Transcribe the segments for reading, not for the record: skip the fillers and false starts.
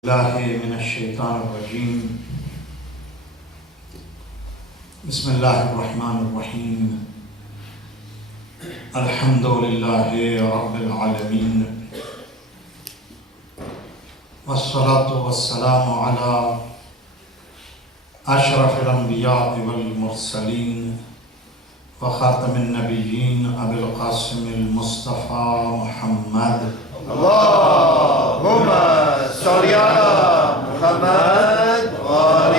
الله من الشيطان الرجيم بسم الله الرحمن الرحيم الحمد لله رب العالمين والصلاة والسلام على أشرف الأنبياء والمرسلين وخاتم النبيين أبي القاسم المصطفى محمد اللهم صل على محمد وآل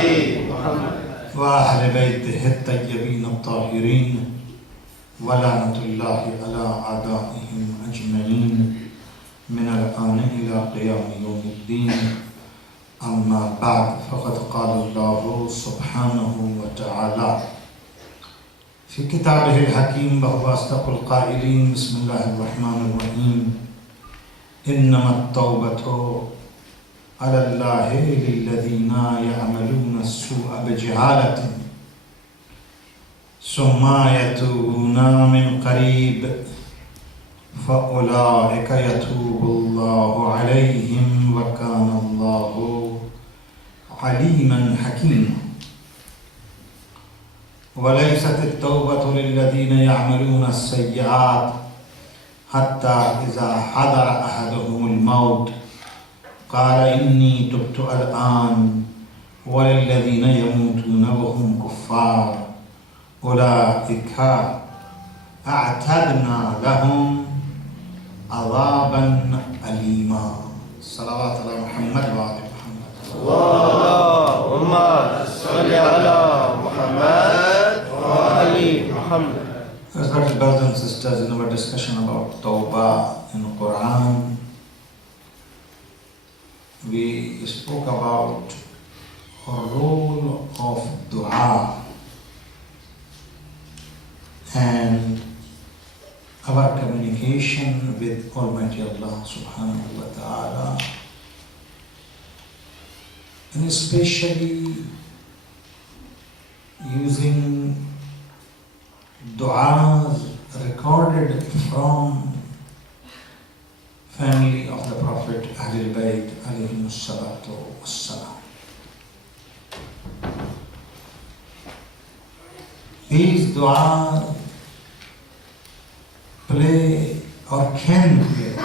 محمد وأهل بيته الطيبين الطاهرين ولعنة الله على أعدائهم أجمعين من الآن إلى قيام يوم الدين. أما بعد فقد قال الله سبحانه وتعالى في كتابه الحكيم وهو أصدق القائلين بسم الله الرحمن الرحيم إنما التوبة على الله للذين يعملون السوء بجهالة ثم يتوبون من قريب فأولئك يتوب الله عليهم وكان الله عليما حكيما. وليست التوبة للذين يعملون السيئات حتى إذا حضر أحدهم الموت قال إني تبت الآن وللذين يموتون وهم كفار أولئك أعتدنا لهم عذابا أليما. صلوات على محمد وآل محمد. اللهم صل على محمد وآل محمد. Respected brothers and sisters, in our discussion about Tawbah in the Quran, we spoke about a role of dua and our communication with Almighty Allah subhanahu wa ta'ala, and especially using du'as recorded from family of the Prophet Ahlul Bayt alayhi salatu wassalam. These du'as play or can play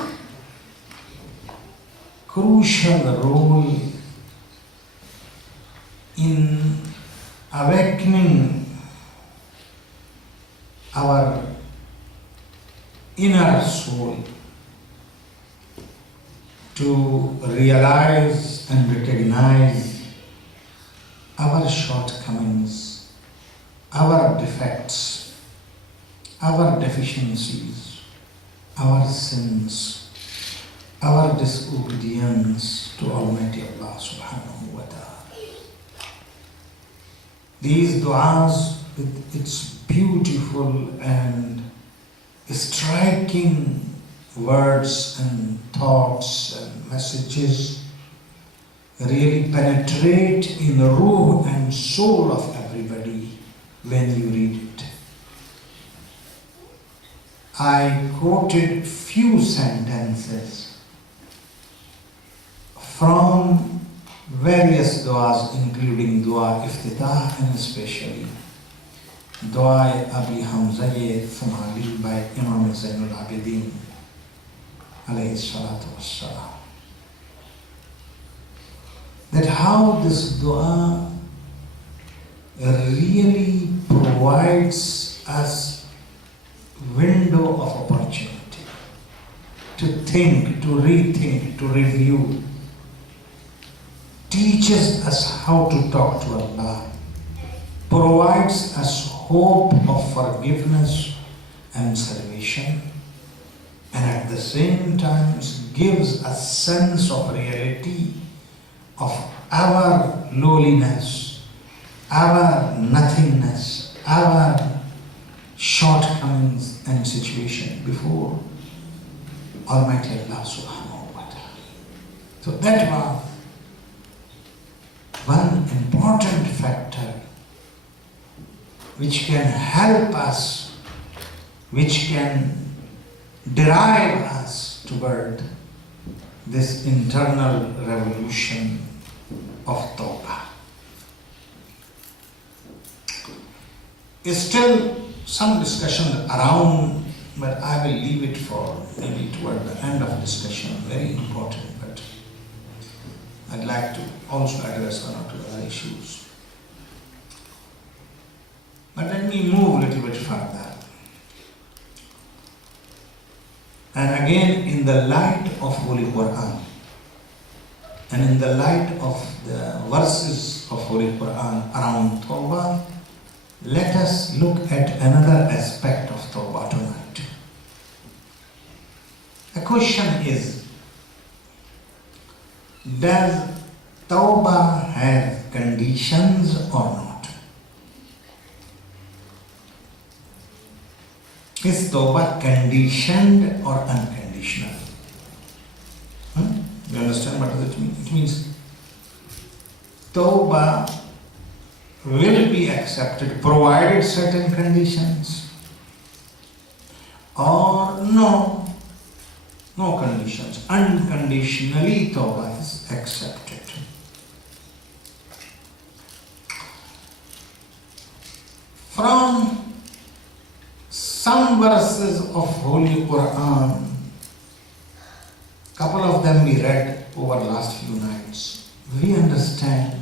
crucial role in awakening our inner soul to realize and recognize our shortcomings, our defects, our deficiencies, our sins, our disobedience to Almighty Allah subhanahu wa ta'ala. These du'as with its beautiful and striking words and thoughts and messages really penetrate in the ruh and soul of everybody when you read it. I quoted few sentences from various du'as, including dua iftitah and especially dua Abi Hamza Thumali by Imam Zainul Abidin alayhi salatu wassalam. That how this dua really provides us window of opportunity to think, to rethink, to review, teaches us how to talk to Allah, provides us hope of forgiveness and salvation, and at the same time gives a sense of reality of our lowliness, our nothingness, our shortcomings and situation before Almighty Allah subhanahu wa ta'ala. So that was one important factor which can help us, which can drive us toward this internal revolution of Tawbah. Is still some discussion around, but I will leave it for maybe toward the end of discussion. Very important, but I'd like to also address one or two other issues. But let me move a little bit further. And again, in the light of Holy Quran, and in the light of the verses of Holy Quran around Tawbah, let us look at another aspect of Tawbah tonight. The question is, does Tawbah have conditions or not? Is Tawbah conditioned or unconditional? You understand what does it mean? It means Tawbah will be accepted provided certain conditions, or no conditions. Unconditionally Tawbah is accepted. From some verses of Holy Quran, couple of them we read over last few nights, we understand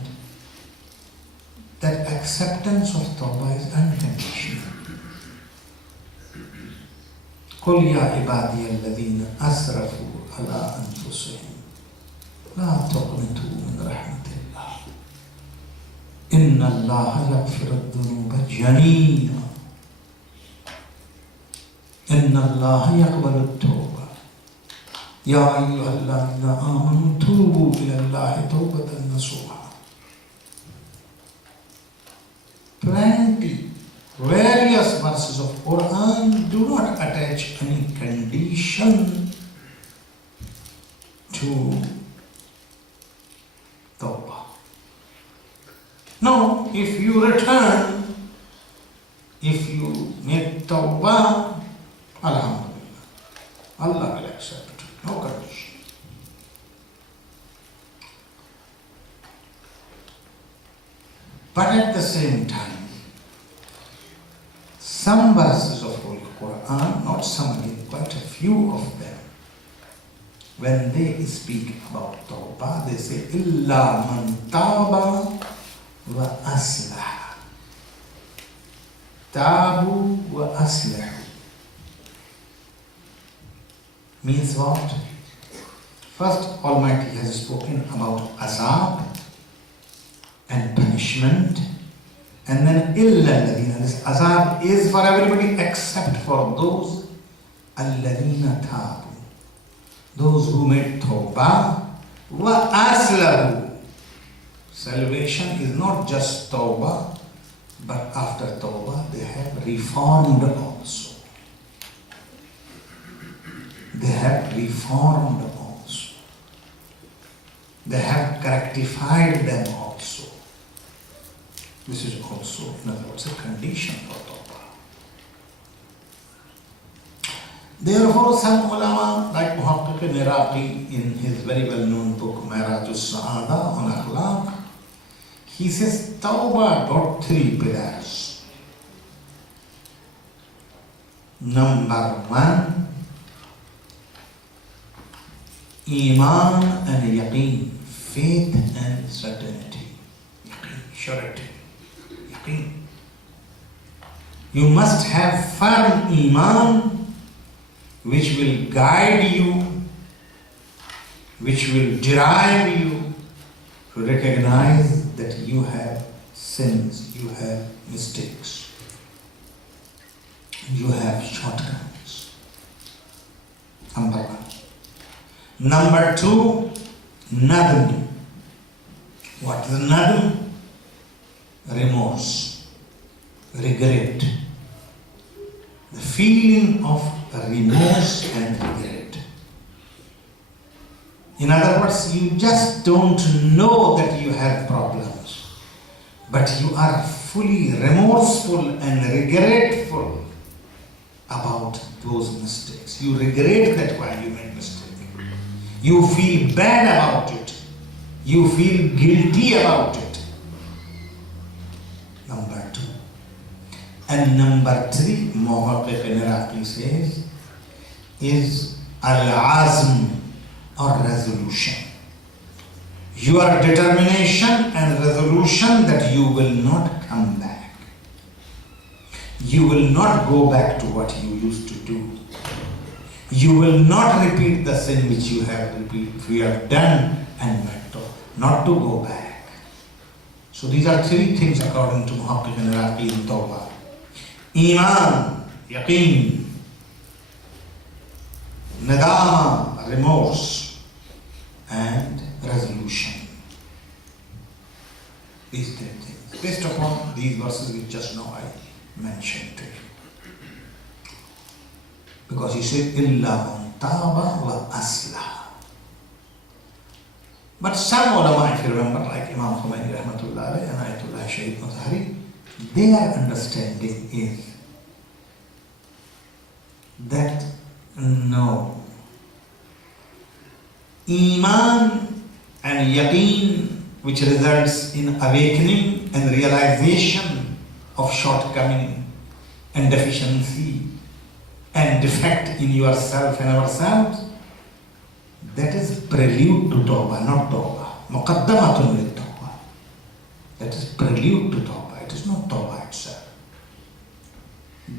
that acceptance of Tawbah is unconditional. قُلْ يَا عِبَادِيَ الَّذِينَ أَسْرَفُوا عَلَىٰ أَنفُسِهِمْ لَا تَقْنَطُوا مِنْ رَحْمَةِ اللَّهِ إِنَّ اللَّهَ يَغْفِرُ الذُّنُوبَ جَمِيعًا إِنَّ اللَّهَ يَقْبَلُ التَّوْبَةَ يَا أَيُّهَا الَّذِينَ آمَنُوا تُوبُوا إِلَى اللَّهِ تَوْبَةً نَصُوحًا. Plenty, various verses of Quran do not attach any condition to Tawbah. No, if you return, if you make Tawbah, Alhamdulillah, Allah will accept it, no condition. But at the same time, some verses of Holy Quran, not some, quite a few of them, when they speak about Tawbah, they say, إِلَّا مَنْ تَابَ وَأَصْلَحَ. Tabu وَأَصْلَحُ means what? First, Almighty has spoken about azab and punishment, and then illa alladhina. This azab is for everybody except for those alladhina tabu, those who made tawbah wa aslahu. Salvation is not just tawbah, but after tawbah they have reformed also. They have reformed also. They have correctified them also. This is also, in other words, a condition for Tawbah. Therefore, some ulama, like Muhaqqiq Niraqi in his very well-known book, Mirajus Sa'ada on Akhlaq, he says Tawbah got 3 pillars. Number 1, Iman and Yaqeen, faith and certainty. Yaqeen, surety. Yaqeen. You must have firm Iman which will guide you, which will drive you to recognize that you have sins, you have mistakes, you have shortcomings. Number 1. Number 2, nadam. What is nadam? Remorse, regret. The feeling of remorse and regret. In other words, you just don't know that you have problems, but you are fully remorseful and regretful about those mistakes. You regret that why you made mistake. You feel bad about it. You feel guilty about it. Number 2. And number 3, Muhaqqiq al-Iraqi says, is al-azm or resolution. Your determination and resolution that you will not come back. You will not go back to what you used to do. You will not repeat the sin which you have done and not to go back. So these are 3 things according to Muhaqqiq al-Iraqi in Tawbah. Iman, yaqeen, nadama, remorse, and resolution. These 3 things. Based upon these verses which just now I mentioned to you. Because he said, illa man taba wa aslah. But some ulama, if you remember, like Imam Khomeini rahmatullah alayhi and Ayatollah Shaykh Mutahari, their understanding is that no, Iman and Yaqeen, which results in awakening and realization of shortcoming and deficiency and defect in yourself and ourselves, that is prelude to Tawbah, not Tawbah. Muqaddamatun lil Tawbah. That is prelude to Tawbah. It is not Tawbah itself.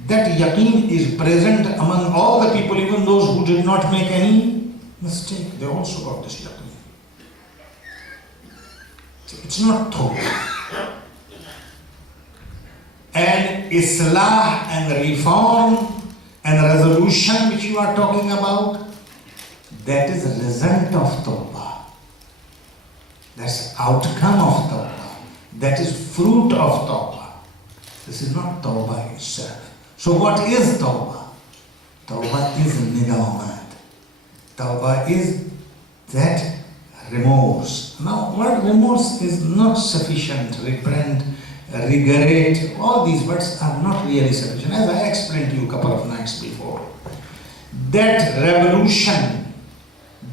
That yaqeen is present among all the people, even those who did not make any mistake. They also got this yaqeen. So it's not Tawbah. And Islah and reform and resolution which you are talking about, that is a result of Tawbah. That's outcome of Tawbah. That is fruit of Tawbah. This is not Tawbah itself. So what is Tawbah? Tawbah is nidamat. Tawbah is that remorse. Now, word remorse is not sufficient. Repent, regret, all these words are not really sufficient. As I explained to you a couple of nights before, that revolution,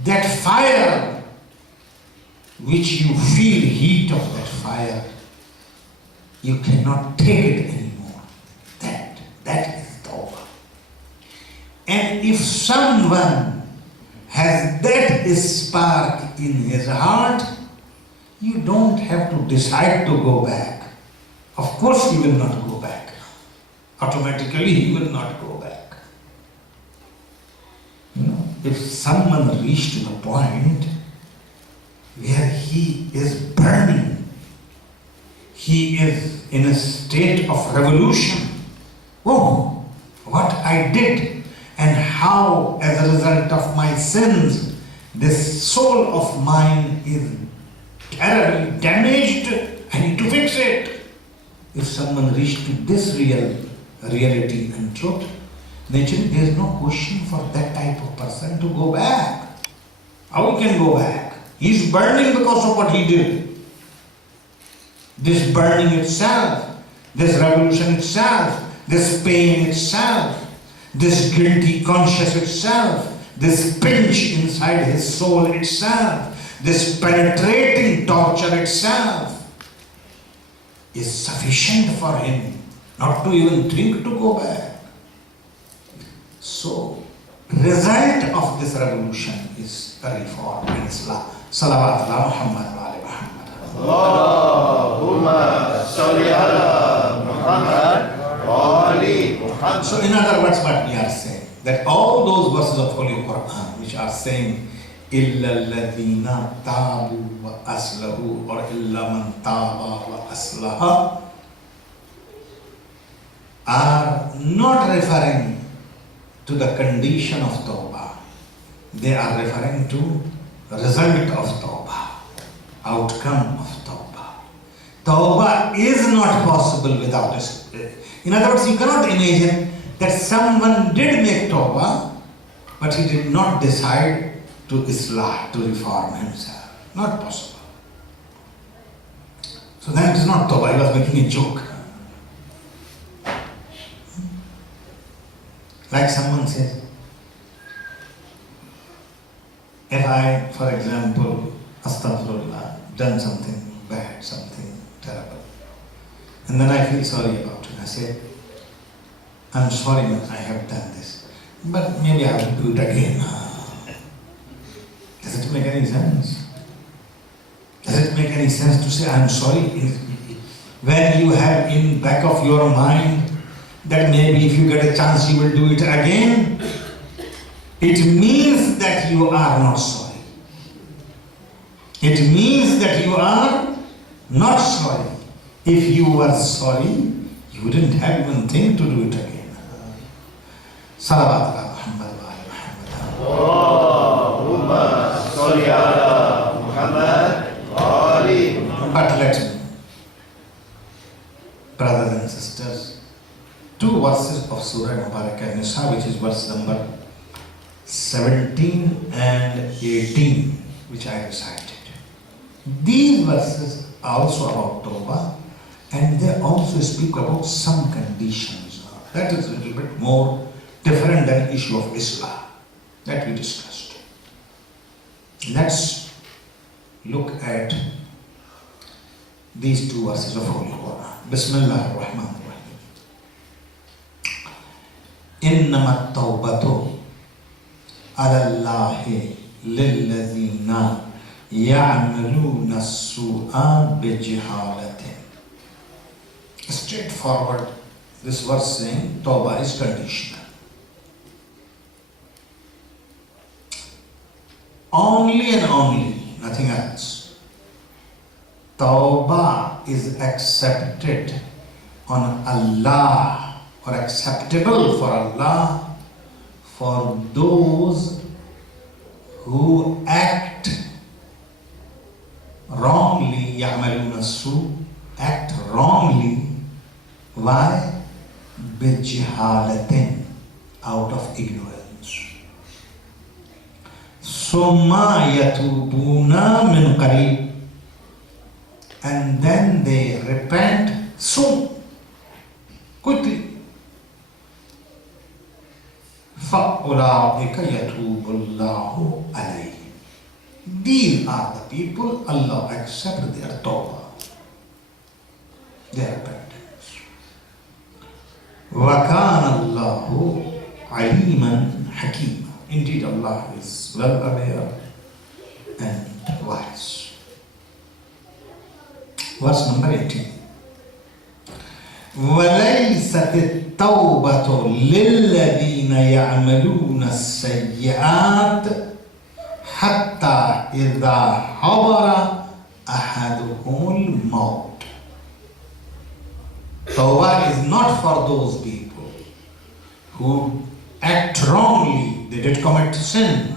that fire, which you feel heat of that fire, you cannot take it anymore. That is Tawbah. And if someone has that spark in his heart, you don't have to decide to go back. Of course he will not go back. Automatically he will not go back. You know, if someone reached to the point where he is burning, he is in a state of revolution. Oh, what I did and how, as a result of my sins, this soul of mine is terribly damaged. I need to fix it. If someone reached to this reality and truth, naturally there is no question for that type of person to go back. How he can go back? He is burning because of what he did. This burning itself, this revolution itself, this pain itself, this guilty conscience itself, this pinch inside his soul itself, this penetrating torture itself is sufficient for him not to even think to go back. So, result of this revolution is a reform in Islam. Salawat ala Muhammad wa ali Muhammad. Allahumma salli ala Muhammad wa ali Muhammad. So in other words, what we are saying, that all those verses of Holy Quran which are saying إِلَّا الَّذِينَ تَابُوا وَأَصْلَحُوا or إِلَّا مَنْ تَابَ وَأَصْلَحَ are not referring to the condition of Tawbah. They are referring to result of Tawbah, outcome of Tawbah. Tawbah is not possible without this. In other words, you cannot imagine that someone did make Tawbah, but he did not decide to Islah, to reform himself. Not possible. So then it is not Tawbah, he was making a joke. Like someone says, if I for example, astaghfirullah, done something bad, something terrible. And then I feel sorry about it. I say, I'm sorry that I have done this, but maybe I will do it again. Does it make any sense? Does it make any sense to say, I'm sorry? When you have in back of your mind that maybe if you get a chance you will do it again, it means that you are not sorry. It means that you are not sorry. If you were sorry, you wouldn't have even think to do it again. Salawat ala Muhammad wa ala Muhammad. Allahumma salli ala Muhammad wa ali Muhammad. But let me, brothers and sisters, 2 verses of Surah Mubarakah Nisa, which is verse number 17 and 18, which I recited. These verses are also about Tawbah, and they also speak about some conditions. That is a little bit more different than the issue of Islam that we discussed. Let's look at these 2 verses of Holy Quran. Bismillah ar-Rahman ar-Rahim. Innama at-tawbatu ala Allahi lilladhina ya'maluna as-su'a bijahalatin. Straightforward, this verse saying Tawbah is conditional. Only and only, nothing else. Tawbah is accepted on Allah or acceptable for Allah for those who act wrongly, ya'maluna su, act wrongly. Why? Bijahalatin, out of ignorance. Summa yatubuna min qarib, and then they repent soon, quickly. فَأُولَٰئِكَ يَتُوبُ اللَّهُ عَلَيْهِمْ. These are the people Allah accepts their tawbah, their repentance. وَكَانَ اللَّهُ عَلِيمًا حَكِيمًا. Indeed, Allah is well aware and wise. Verse number 18. وَلَيْسَتِ التَّوْبَةُ لِلَّذِينَ يَعْمَلُونَ السَّيِّئَاتِ حَتَّى إِذَا حَضَرَ أَحَدُهُمُ الْمَوْتُ. Tawbah is not for those people who act wrongly, they did commit sin,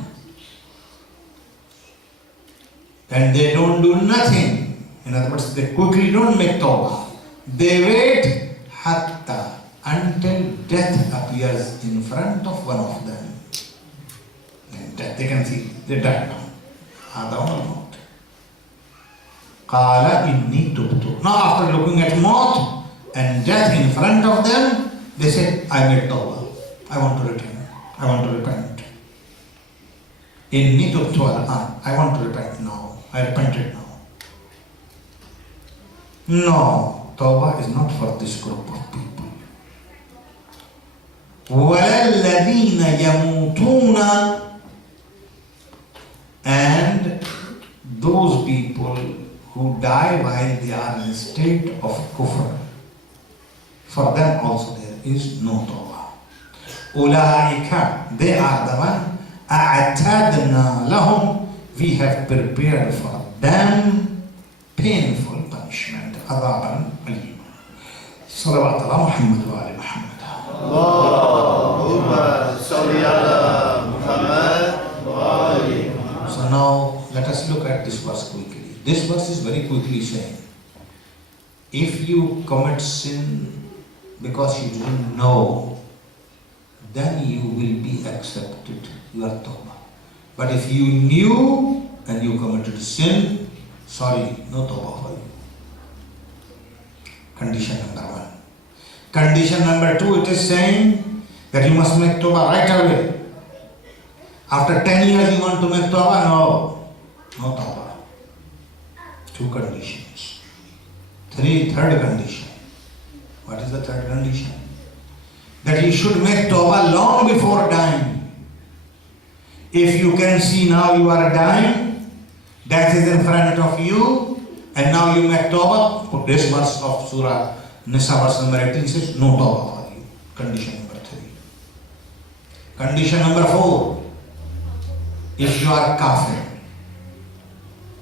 and they don't do nothing. In other words, they quickly don't make tawbah. They wait hatta, until death appears in front of one of them. And death, they can see, they died now. هذا هو الموت. قال إني تبت. Now after looking at maut and death in front of them, they say, I made tawbah. I want to return. I want to repent. Inni tubtu al-an. I want to repent now. I repented now. No, tawbah is not for this group of people. وَلَلَّذِينَ يَمُوتُونَ, and those people who die while they are in a state of kufr, for them also there is no tawbah. أُولَٰئِكَ, they are the one, أَعْتَدْنَا لَهُمْ, we have prepared for them painful punishment. عَذَابًا أَلِيمًا. صلوات على محمد وآل محمد. Allahumma salli ala Muhammad wa ali Muhammad. So now let us look at this verse quickly. This verse is very quickly saying, if you commit sin because you didn't know, then you will be accepted, your tawbah. But if you knew and you committed sin, sorry, no tawbah for you. Condition number 1. Condition number 2, it is saying that you must make tawbah right away. After 10 years you want to make tawbah? No. No tawbah. 2 conditions. Third condition. What is the third condition? That you should make tawbah long before dying. If you can see now you are dying, death is in front of you, and now you make tawbah, for this verse of Surah Nisa verse number 18 says, no tawbah for you. Condition number 3. Condition number 4. If you are kafir,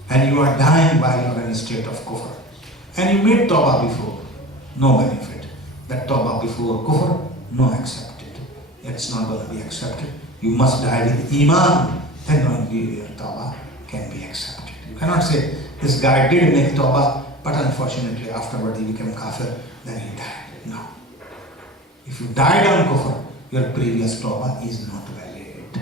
and you are dying while you are in a state of kufr, and you made tawbah before, no benefit. That tawbah before kufr, no accepted. It's not going to be accepted. You must die with iman, then only your tawbah can be accepted. You cannot say, this guy did make tawbah, but unfortunately afterward he became kafir, then he died. No. If you died on kufr, your previous tawbah is not valid.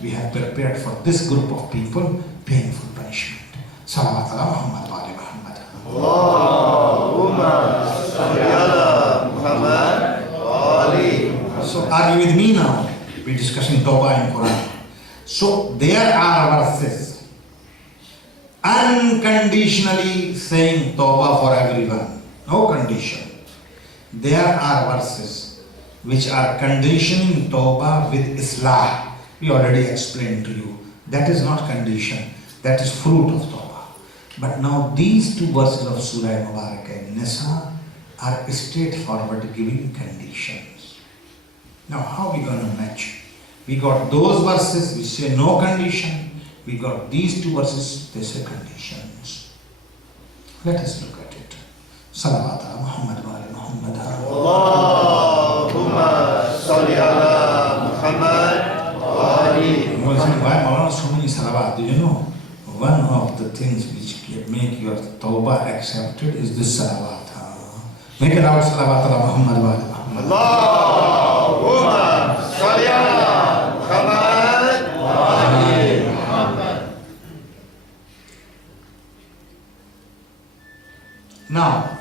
We have prepared for this group of people painful punishment. Salawat ala Muhammad wa ali Muhammad. Allahumma salli ala Muhammad wa ali Muhammad. So are you with me now? We're discussing Tawbah in Quran. So there are verses unconditionally saying Tawbah for everyone. No condition. There are verses which are conditioning Tawbah with Islah. We already explained to you. That is not condition. That is fruit of Tawbah. But now these 2 verses of Surah Mubarakah Nisa are straightforward giving conditions. Now how are we going to match? We got those verses which say no condition. We got these 2 verses, they say conditions. Let us look at it. Salawat ala Muhammad wa ali Muhammad. Allahumma salli ala Muhammad wa ali Muhammad. Why Maulana so many salawat? Do you know? One of the things which make your tawbah accepted is this salawat. Make it out, salawat ala Muhammad wa ali Muhammad. Allahumma salli ala Muhammad wa ali Muhammad. Now,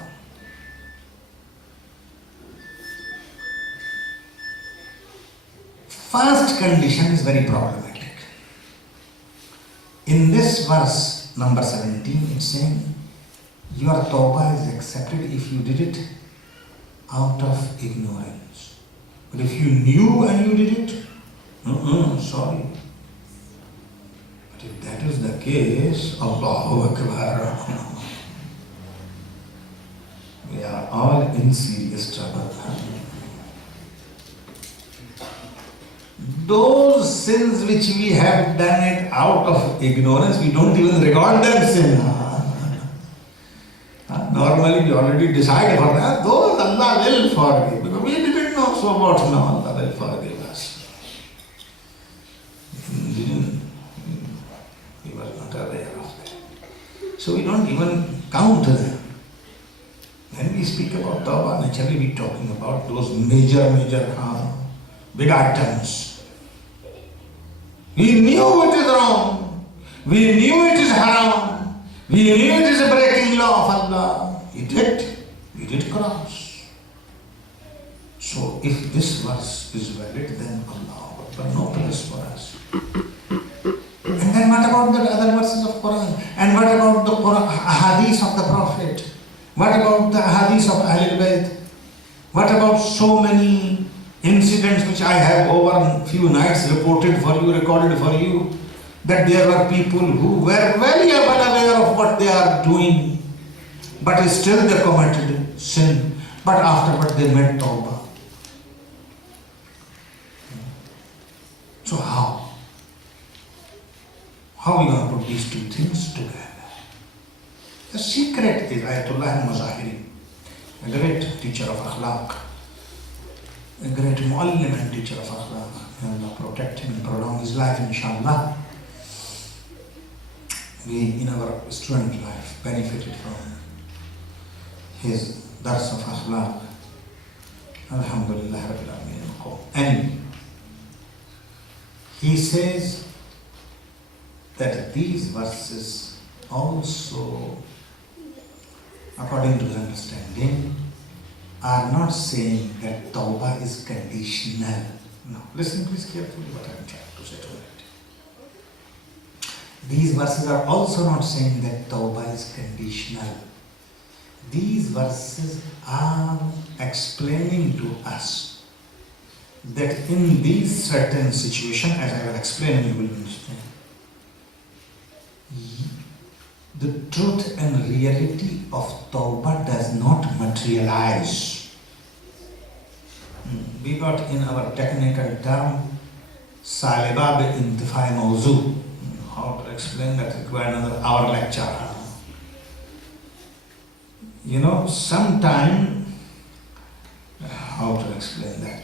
first condition is very problematic. In this verse number 17, it's saying your tawbah is accepted if you did it out of ignorance. But if you knew and you did it, sorry. But if that is the case, Allahu Akbar, we are all in serious trouble. Those sins which we have done it out of ignorance, we don't even regard them sin. Normally we already decide for that. Those Allah will forgive. Because we didn't know, so what now? Allah will forgive us. We were not aware of that. So we don't even count them. When we speak about tawbah, naturally we are talking about those major big items. We knew it is wrong. We knew it is haram. We knew it is a breaking law of Allah. We did cross. So if this verse is valid, then Allah, no place for us. And then what about the other verses of Quran? And what about the Quran, hadith of the Prophet? What about the hadith of Ahlul Bayt? What about so many incidents which I have over a few nights reported for you, recorded for you, that there were people who were very well aware of what they are doing, but still they committed sin, but afterward they made tawbah. So how? How are we going to put these 2 things together? The secret is Ayatollah al-Mazahiri, a great teacher of akhlaq, a great muallim and teacher of akhlaq. May Allah protect him and prolong his life, inshallah. We, in our student life, benefited from his dars of akhlaq. Alhamdulillah Rabbil Alameen. And he says that these verses also, according to his understanding, are not saying that tawbah is conditional. No, listen please carefully what I am trying to say to it. These verses are also not saying that tawbah is conditional. These verses are explaining to us that in these certain situations, as I will explain, you will understand, the truth and reality of tawbah does not materialize. We got in our technical term, salibab intifai mawzu. How to explain that require another hour lecture. You know, sometime, how to explain that?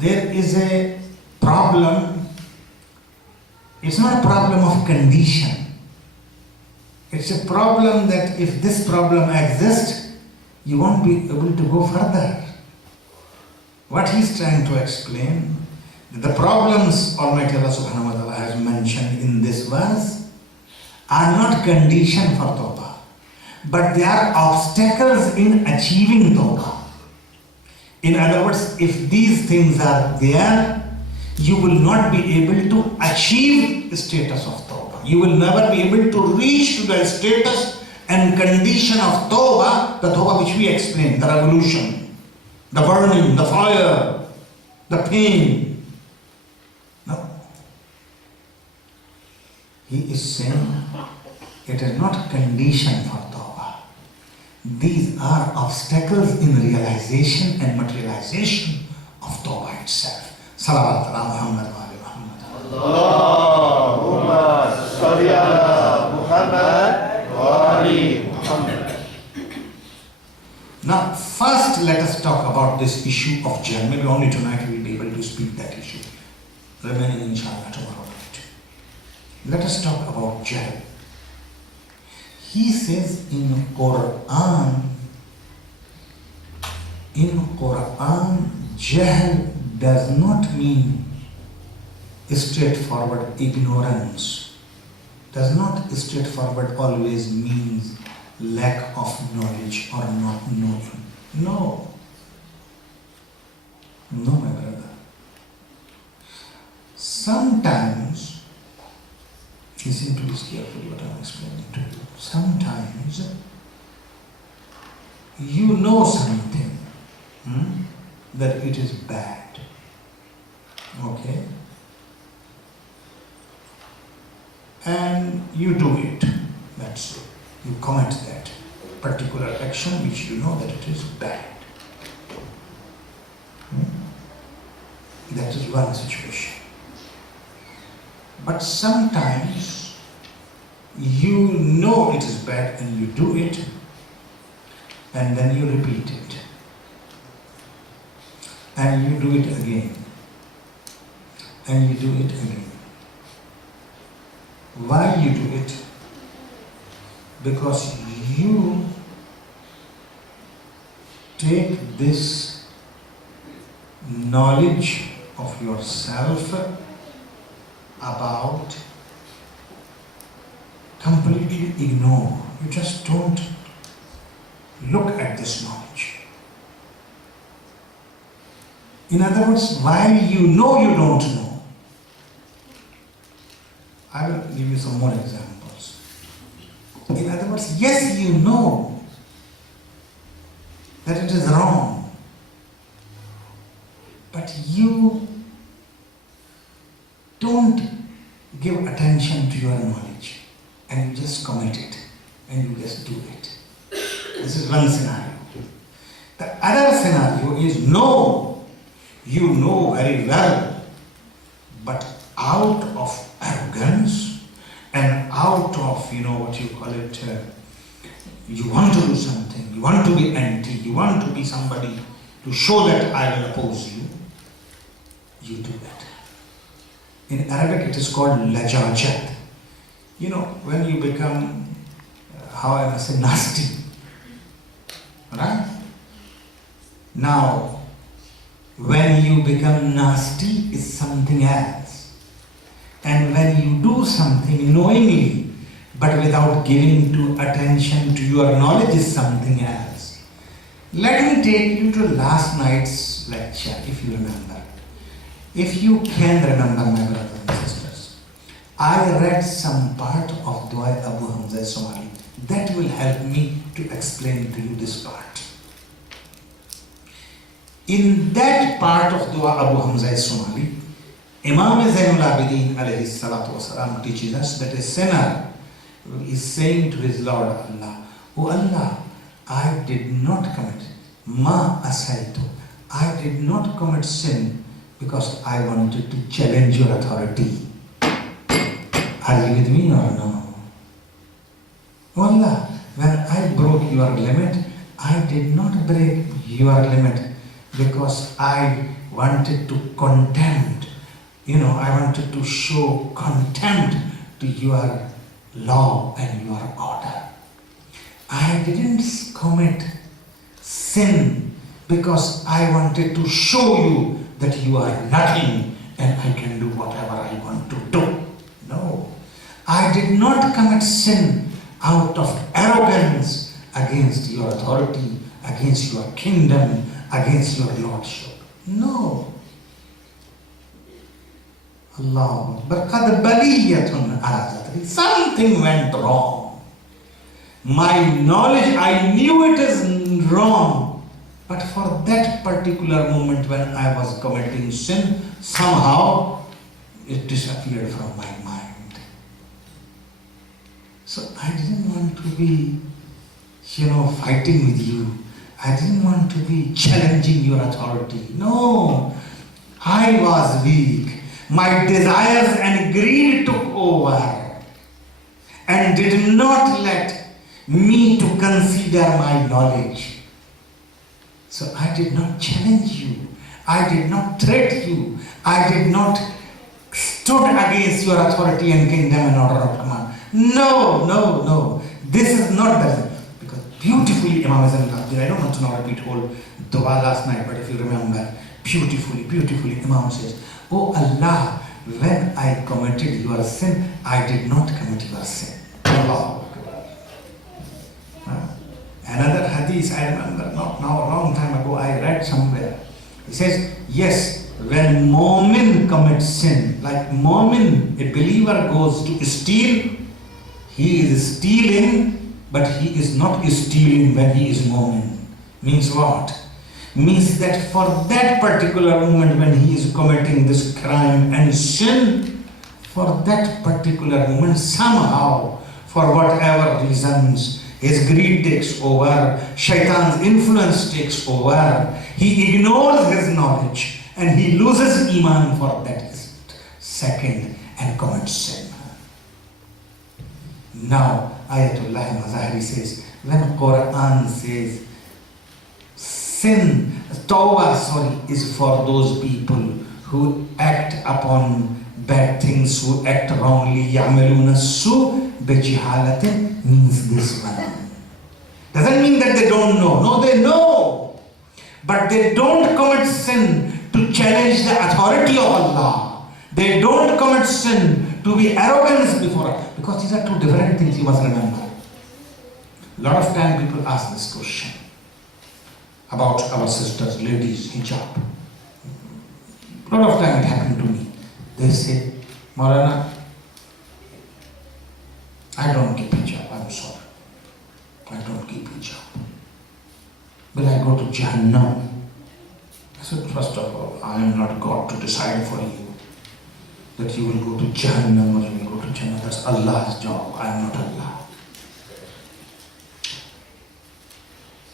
There is a problem. It's not a problem of condition. It's a problem that if this problem exists, you won't be able to go further. What he's trying to explain, the problems Almighty Allah subhanahu wa ta'ala has mentioned in this verse are not condition for tawbah, but they are obstacles in achieving tawbah. In other words, if these things are there, you will not be able to achieve the status of tawbah. You will never be able to reach to the status and condition of tawbah, the tawbah which we explained, the revolution, the burning, the fire, the pain. No. He is saying it is not condition for tawbah. These are obstacles in realization and materialization of tawbah itself. Salawat ala Muhammad wa ali Muhammad. Allahumma salli ala Muhammad wa ali Muhammad. Now, first let us talk about this issue of jahl. Maybe only tonight we will be able to speak that issue. Remaining inshallah tomorrow night. Let us talk about jahl. He says in Quran, jahl does not mean straightforward ignorance. Does not straightforward always means lack of knowledge or not knowing. No. No, my brother. Sometimes, listen to this carefully what I am explaining to you. Sometimes you know something that it is bad. Okay? And you do it. That's it. You commit that particular action which you know that it is bad. That is one situation. But sometimes you know it is bad and you do it and then you repeat it. And you do it again. And you do it again. Why you do it? Because you take this knowledge of yourself about completely ignore. You just don't look at this knowledge. In other words, while you know you don't know, I will give you some more examples. In other words, yes, you know that it is wrong, but you don't give attention to your knowledge and you just commit it and you just do it. This is one scenario. The other scenario is no, you know very well, but out of arrogance and out of, you want to do something, you want to be anti, you want to be somebody to show that I will oppose you, you do that. In Arabic it is called lajajat. When you become, how I must say, nasty. Right? Now, when you become nasty is something else. And when you do something knowingly, but without giving attention to your knowledge is something else. Let me take you to last night's lecture, if you remember. If you can remember, my brothers and sisters. I read some part of Dua Abu Hamza Somali. That will help me to explain to you this part. In that part of Dua Abu Hamza Somali, Imam Zainul Abidin alayhi salatu wasalam teaches us that a sinner is saying to his Lord Allah, "Oh Allah, I did not commit ma asaitu. I did not commit sin because I wanted to challenge your authority." Are you with me or no? Oh Allah, when I broke your limit, I did not break your limit because I wanted to contempt. I wanted to show contempt to your law and your order. I didn't commit sin because I wanted to show you that you are nothing and I can do whatever I want to do. No. I did not commit sin out of arrogance against your authority, against your kingdom, against your lordship. No. Allah, something went wrong. My knowledge, I knew it is wrong, but for that particular moment when I was committing sin, somehow it disappeared from my mind. So I didn't want to be, fighting with you. I didn't want to be challenging your authority. No, I was weak. My desires and greed took over and did not let me to consider my knowledge. So I did not challenge you. I did not threat you. I did not stood against your authority and kingdom and order of command. No. This is not the because beautifully Imam Zainul Abidin, I don't want to now repeat whole dua last night, but if you remember, beautifully Imam says, "Oh Allah, when I committed your sin, I did not commit your sin." Allah. Another hadith I remember, not now, a long time ago, I read somewhere. He says, yes, when Mu'min commits sin, like Mu'min, a believer goes to steal, he is stealing, but he is not stealing when he is Mu'min. Means what? Means that for that particular moment when he is committing this crime and sin, for that particular moment, somehow, for whatever reasons, his greed takes over, shaitan's influence takes over, he ignores his knowledge and he loses iman for that second and commits sin. Now, Ayatollah Mazahiri says, when Quran says, sin, tawbah, is for those people who act upon bad things, who act wrongly, يَعْمَلُونَ السُّوءَ بِجِهَالَةٍ, means this one. Doesn't mean that they don't know. No, they know. But they don't commit sin to challenge the authority of Allah. They don't commit sin to be arrogant before Allah. Because these are two different things you must remember. A lot of time people ask this question about our sisters, ladies, hijab. A lot of time it happened to me. They say, Maulana, I don't keep hijab, I'm sorry. I don't keep hijab. Will I go to Jahannam? I said, first of all, I am not God to decide for you that you will go to Jahannam or you will go to Jannah. That's Allah's job. I am not Allah.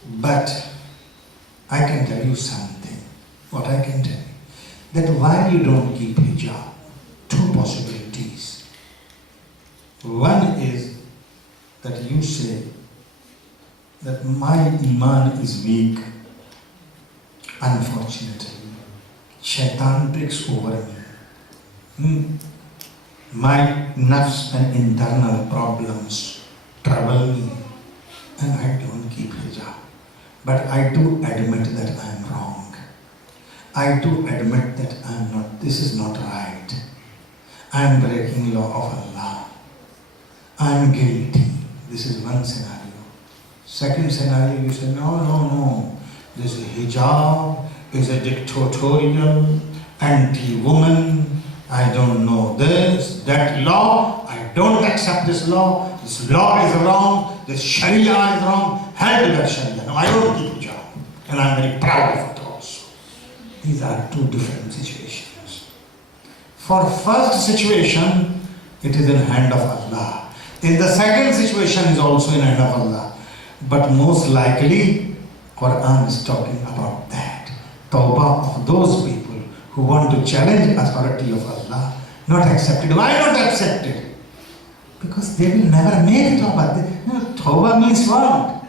But I can tell you something. What I can tell you, that why you don't keep hijab, two possibilities. One is that you say that my iman is weak. Unfortunately, shaitan takes over me. My nafs and internal problems trouble me and I don't keep hijab. But I do admit that I am wrong. I do admit that this is not right. I am breaking law of Allah. I am guilty. This is one scenario. Second scenario, you say, no. This hijab is a dictatorial, anti-woman, I don't know this, that law, I don't accept this law is wrong, this Sharia is wrong, hell to that Sharia. No, I don't keep job. And I'm very proud of it also. These are two different situations. For first situation, it is in hand of Allah. In the second situation is also in hand of Allah. But most likely, Quran is talking about that. Tawbah of those people who want to challenge authority of Allah, not accepted. Why not accepted? Because they will never make Tawbah. Tawbah means what?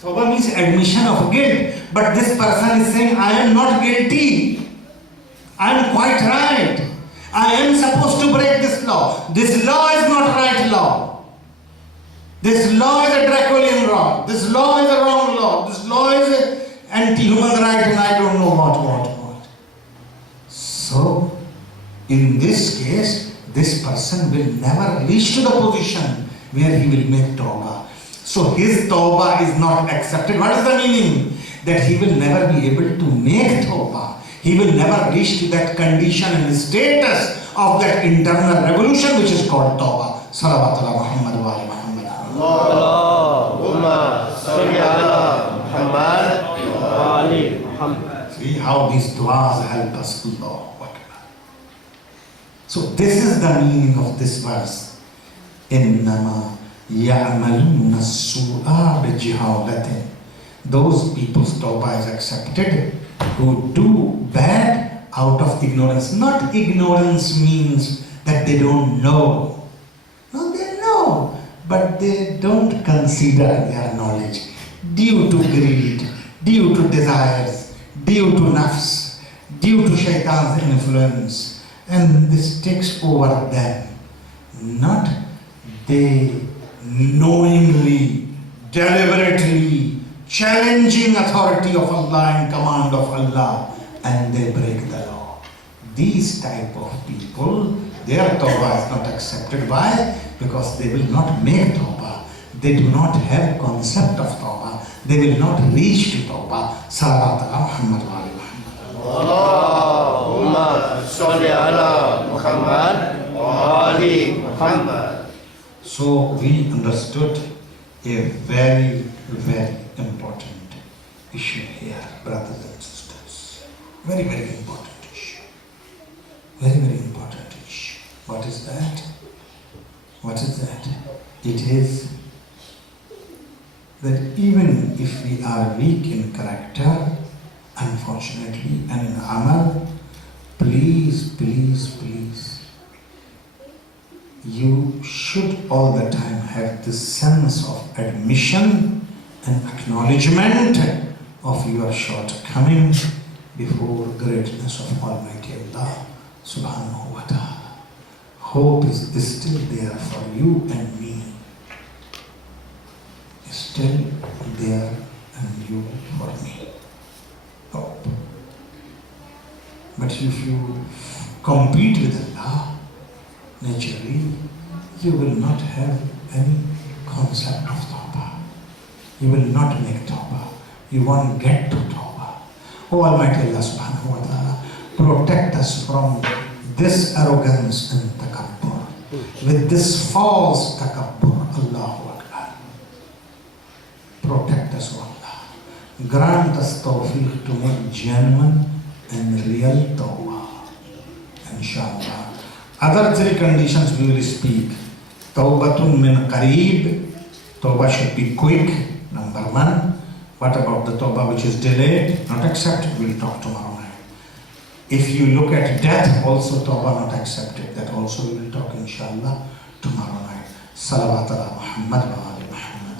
Tawbah means admission of guilt. But this person is saying, I am not guilty. I am quite right. I am supposed to break this law. This law is not right law. This law is a Draconian law. This law is a wrong law. This law is an anti-human right and I don't know what. So, in this case, this person will never reach to the position where he will make tawbah. So his tawbah is not accepted. What is the meaning? That he will never be able to make tawbah. He will never reach to that condition and status of that internal revolution which is called tawbah. Salawat ala Muhammad wa ali Muhammad. Allahumma salli ala Muhammad wa ali Muhammad. See how these du'as help us. Allah. So this is the meaning of this verse. إِنَّمَا يَعْمَلُونَ السُّوءَ بِجِهَالَةٍ. Those people's tawbah is accepted who do bad out of ignorance. Not ignorance means that they don't know. No, they know, but they don't consider their knowledge. Due to greed, due to desires, due to nafs, due to shaitan's influence. And this takes over them. Not they knowingly, deliberately challenging authority of Allah and command of Allah and they break the law. These type of people, their tawbah is not accepted. Why? Because they will not make tawbah. They do not have concept of tawbah. They will not reach to tawbah. Salawat ala Muhammad wa ali Muhammad. Allahumma salli ala Muhammad wa ali Muhammad. So we understood a very, very important issue here, brothers and sisters. Very, very important issue. Very, very important issue. What is that? What is that? It is that even if we are weak in character, unfortunately, and in amal, please, you should all the time have this sense of admission and acknowledgement of your shortcoming before greatness of Almighty Allah subhanahu wa ta'ala. Hope is still there for you and me. Still there and you for me. Hope. But if you compete with Allah, naturally, you will not have any concept of tawbah. You will not make tawbah. You won't get to tawbah. Oh Almighty Allah subhanahu wa ta'ala, protect us from this arrogance and takabbur. With this false takabbur, Allahu Akbar. Protect us, O Allah. Grant us tawfiq to make genuine and real tawbah. Inshallah. Other three conditions we will speak. Tawbatun min qareeb. Tawbah should be quick. Number one. What about the tawbah which is delayed? Not accepted. We'll talk tomorrow night. If you look at death, also tawbah not accepted. That also we will talk inshallah tomorrow night. Salawat ala Muhammad wa ali Muhammad.